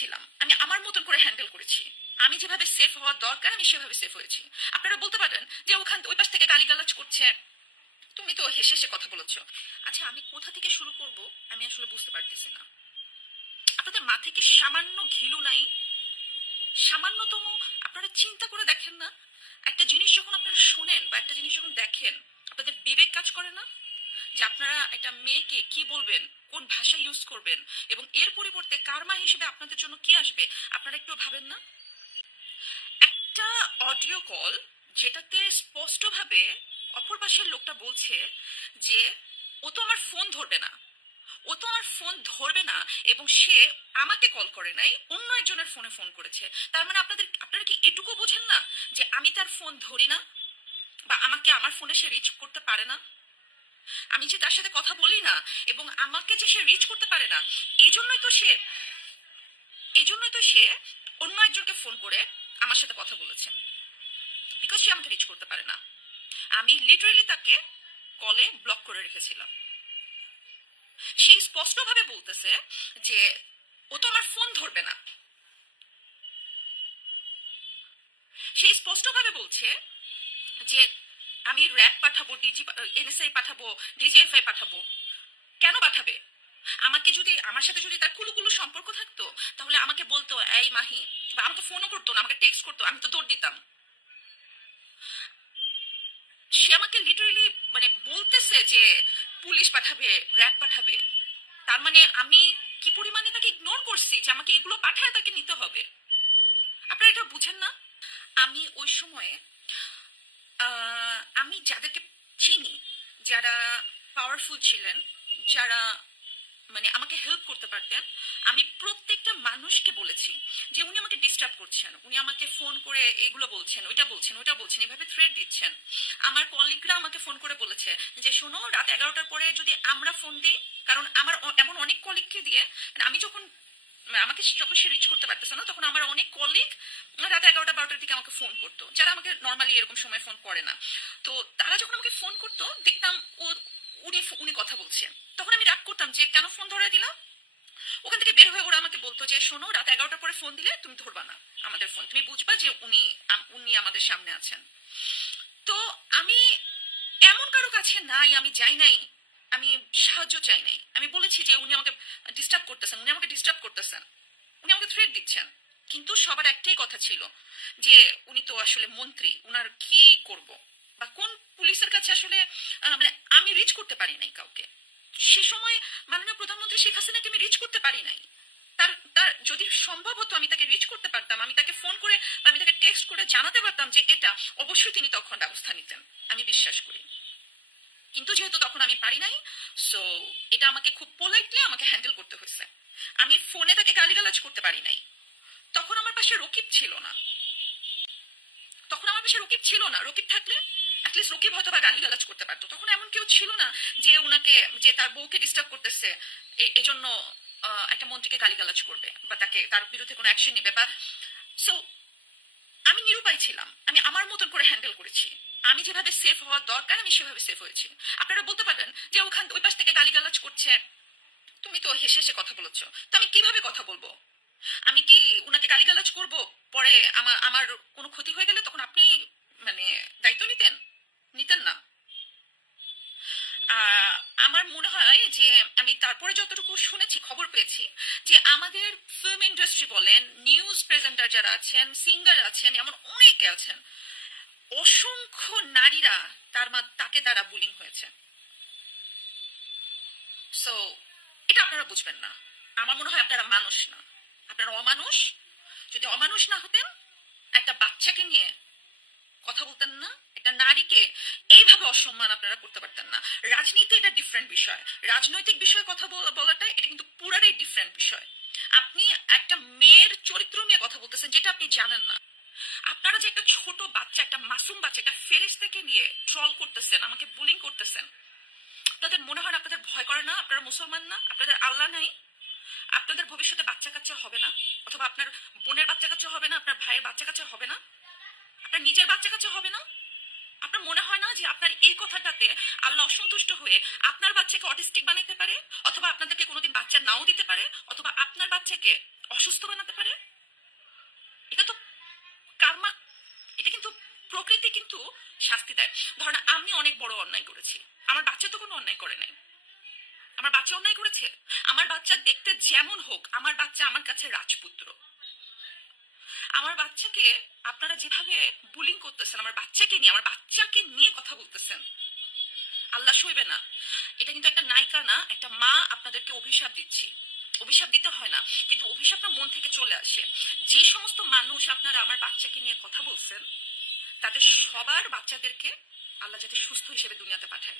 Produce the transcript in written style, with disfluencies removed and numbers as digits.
পাইছিলাম, আমি আমার মতন করে হ্যান্ডেল করেছি। আমি যেভাবে সেফ হওয়া দরকার আমি সেভাবে সেফ হয়েছি। আপনারা বলতে পারেন যে ওই পাশ থেকে গালিগালাজ করছে, তুমি তো হেসে হেসে কথা বলেছো। আচ্ছা, আমি কোথা থেকে শুরু করব আমি আসলে বুঝতে পারতেছি না। আপনাদের মাথায় কি সামান্য ঘিলু নাই? সামান্যতম আপনারা চিন্তা করে দেখেন না? একটা জিনিস যখন আপনারা শোনেন বা একটা জিনিস যখন দেখেন, আপনাদের বিবেক কাজ করে না যে আপনারা একটা মেয়েকে কি বলবেন, কোন ভাষা ইউজ করবেন, এবং এর পরিবর্তে কারমা হিসেবে আপনাদের জন্য কি আসবে? আপনারা একটু ভাবেন না? একটা অডিও কল যেটাতে স্পষ্টভাবে অপর পাশের লোকটা বলছে যে ও তো আমার ফোন ধরবে না, ও তো আমার ফোন ধরবে না, এবং সে আমাকে কল করে নাই, অন্য একজনের ফোনে ফোন করেছে। তার মানে আপনারা কি এটুকু বোঝেন না যে আমি তার ফোন ধরি না, বা আমাকে আমার ফোনে সে রিচ করতে পারে না? আমি যে তার সাথে কথা বলি না, এবং আমাকে যে সে রিচ করতে পারে না, এই জন্যই তো সে এই জন্যই তো সে অন্য একজনকে ফোন করে আমার সাথে কথা বলেছে, বিকজ সে আমাকে রিচ করতে পারে না। আমি লিটারেলি তাকে কলে ব্লক করে রেখেছিলাম। সেই স্পষ্টভাবে বলতেছে যে ও তো আমার ফোন ধরবে না। সেই স্পষ্টভাবে বলছে যে আমি র্যাব পাঠাবো, এনএসআই পাঠাবো, ডিজিএফআই পাঠাবো। কেন পাঠাবে? আমার সাথে যদি তার কুলুকুলু সম্পর্ক থাকতো, তাহলে আমাকে বলতো এই মাহি, বা আমাকে ফোনও করতো না, আমাকে টেক্সট করতো, আমি তো দৌড় দিতাম। সে আমাকে লিটারেলি মানে বলতেছে যে পুলিশ পাঠাবে, র্যাব পাঠাবে। তার মানে আমি কি পরিমাণে তাকে ইগনোর করছি যে আমাকে এগুলো পাঠায় তাকে নিতে হবে। আপনারা এটা বুঝেন না? আমি ওই সময়ে আমি যাদেরকে চিনি, যারা পাওয়ারফুল ছিলেন, যারা মানে আমাকে হেল্প করতে পারতেন, আমি প্রত্যেকটা মানুষকে বলেছি যে উনি আমাকে ডিস্টার্ব করছেন, উনি আমাকে ফোন করে এগুলো বলছেন, ওইটা বলছেন, এভাবে থ্রেট দিচ্ছেন। আমার কলিগরা আমাকে ফোন করে বলেছে যে শোনো, রাত 11টার পরে যদি আমরা ফোন দিই, কারণ আমার এমন অনেক কলিগকে দিয়ে, মানে আমি আমাকে যখন সে রিচ করতে পারতেছে না, তখন আমার অনেক কলিগ রাত 11টা 12টার দিকে আমাকে ফোন করতো, যারা আমাকে নর্মালি এরকম সময় ফোন করে না। তো তারা যখন আমাকে ফোন করতো, দেখতাম উনি উনি কথা বলছে, তখন আমি রাগ করতাম যে কেন ফোন ধরে দিলাম। ওখান থেকে বের হয়ে ওরা আমাকে বলতো যে শোনো, রাত 11টার পরে ফোন দিলে তুমি ধরবা না আমাদের ফোন, তুমি বুঝবা যে উনি আমাদের সামনে আছেন। তো আমি এমন কারো কাছে নাই, আমি যাই নাই, আমি সাহায্য চাই নাই। আমি বলেছি যে উনি আমাকে ডিস্টার্ব করতেছেন, উনি আমাকে থ্রেট দিচ্ছেন। কিন্তু সবার একটাই কথা ছিল যে উনি তো আসলে মন্ত্রী, উনার কি করব, বা কোন পুলিশের কাছে আসলে মানে আমি রিচ করতে পারি নাই কাউকে। সে সময় মাননীয় প্রধানমন্ত্রী শেখ হাসিনাকে আমি রিচ করতে পারি নাই। তার তার যদি সম্ভব হতো আমি তাকে রিচ করতে পারতাম, আমি তাকে ফোন করে বা আমি তাকে টেক্সট করে জানাতে পারতাম যে এটা, অবশ্যই তিনি তখন ব্যবস্থা নিতেন, আমি বিশ্বাস করি। কিন্তু যেহেতু তখন আমি পারি নাই, সো এটা আমাকে খুব পোলাইটলি আমাকে হ্যান্ডেল করতে হয়েছে। আমি ফোনে তাকে গালিগালাজ করতে পারি নাই। তখন আমার পাশে রকিব ছিল না। রকিব থাকলে অ্যাটলিস্ট রকিব হয়তো বা গালিগালাজ করতে পারতো। তখন এমন কেউ ছিল না যে উনাকে, যে তার বউকে ডিস্টার্ব করতেছে এজন্য একটা মন্ত্রীকে গালিগালাজ করবে বা তার বিরুদ্ধে কোনো অ্যাকশন নেবে। বা সো আমি নিরুপায় ছিলাম, আমি আমার মতন করে হ্যান্ডেল করেছি। আমি যেভাবে সেফ হওয়া দরকার আমি সেভাবে সেফ হয়েছি। আপনারা বলতে পারেন যে ওই পাশ থেকে গালিগালাজ করছে, তুমি তো হেসে হেসে কথা বলেছো। তো আমি কিভাবে কথা বলবো? আমি কি উনাকে গালিগালাজ করব, পরে আমার আমার কোনো ক্ষতি হয়ে গেলে তখন আপনি মানে দায়িত্ব নিতেন না? আমার মনে হয় যে আমি তারপরে যতটুকু শুনেছি, খবর পেয়েছি যে আমাদের ফিল্ম ইন্ডাস্ট্রি বলেন, নিউজ প্রেজেন্টার যারা আছেন, সিঙ্গার আছেন, এমন অনেকে আছেন, অসংখ্য নারীরা তাকে দ্বারা বুলিং হয়েছে। সো এটা আপনারা বুঝবেন না। আমার মনে হয় আপনারা মানুষ না, আপনারা অমানুষ। যদি অমানুষ না হতেন, একটা বাচ্চাকে নিয়ে কথা বলতেন না, একটা নারীকে এইভাবে অসম্মান আপনারা করতে পারতেন না। রাজনীতি এটা ডিফারেন্ট বিষয়, রাজনৈতিক বিষয়ে কথা বলাটা এটা কিন্তু পুরাটাই ডিফারেন্ট বিষয়। আপনি একটা মেয়ের চরিত্র নিয়ে কথা বলতেছেন যেটা আপনি জানেন না। আপনারা যে একটা ছোট বাচ্চা, একটা মাসুম বাচ্চা, একটা ফেরেশতাকে নিয়ে ট্রল করতেছেন, আমাকে বুলিং করতেছেন, আপনাদের মনে হয় না? আপনাদের ভয় করে না? আপনারা মুসলমান না? আপনাদের আল্লাহ নাই? আপনাদের ভবিষ্যতে বাচ্চা কাচ্চা হবে না? অথবা আপনার বোনের বাচ্চা কাচ্চা হবে না? আপনার ভাইয়ের বাচ্চা কাচ্চা হবে না? আপনার নিজের বাচ্চা কাচ্চা হবে না? আপনার মনে হয় না যে আপনার এই কথাটাতে আল্লাহ অসন্তুষ্ট হয়ে আপনার বাচ্চাকে অটিস্টিক বানাইতে পারে, অথবা আপনাদেরকে কোনোদিন বাচ্চা নাও দিতে পারে, অথবা আপনার বাচ্চাকে অসুস্থ বানাতে পারে? এটা তো কার্মা, এটা কিন্তু প্রকৃতি কিন্তু শাস্তি দেয়। ধরেন আমি অনেক বড় অন্যায় করেছি, আমার বাচ্চা তো কোনো অন্যায় করে নাই। আমার বাচ্চা অন্যায় করেছে? আমার বাচ্চা দেখতে যেমন হোক, আমার বাচ্চা আমার কাছে রাজপুত্র। আমার বাচ্চাকে আপনারা যেভাবে বুলিং করতেছেন, আমার বাচ্চাকে নিয়ে কথা বলতেছেন, আল্লাহ সইবে না। এটা কিন্তু একটা নায়িকা না, একটা মা আপনাদেরকে অভিশাপ দিচ্ছি। অভিশাপ দিতে হয় না, কিন্তু অভিশাপটা মন থেকে চলে আসে। যে সমস্ত মানুষ আপনারা আমার বাচ্চাকে নিয়ে কথা বলছেন, তাদের সবার বাচ্চাদেরকে আল্লাহ যাতে সুস্থ হিসেবে দুনিয়াতে পাঠায়।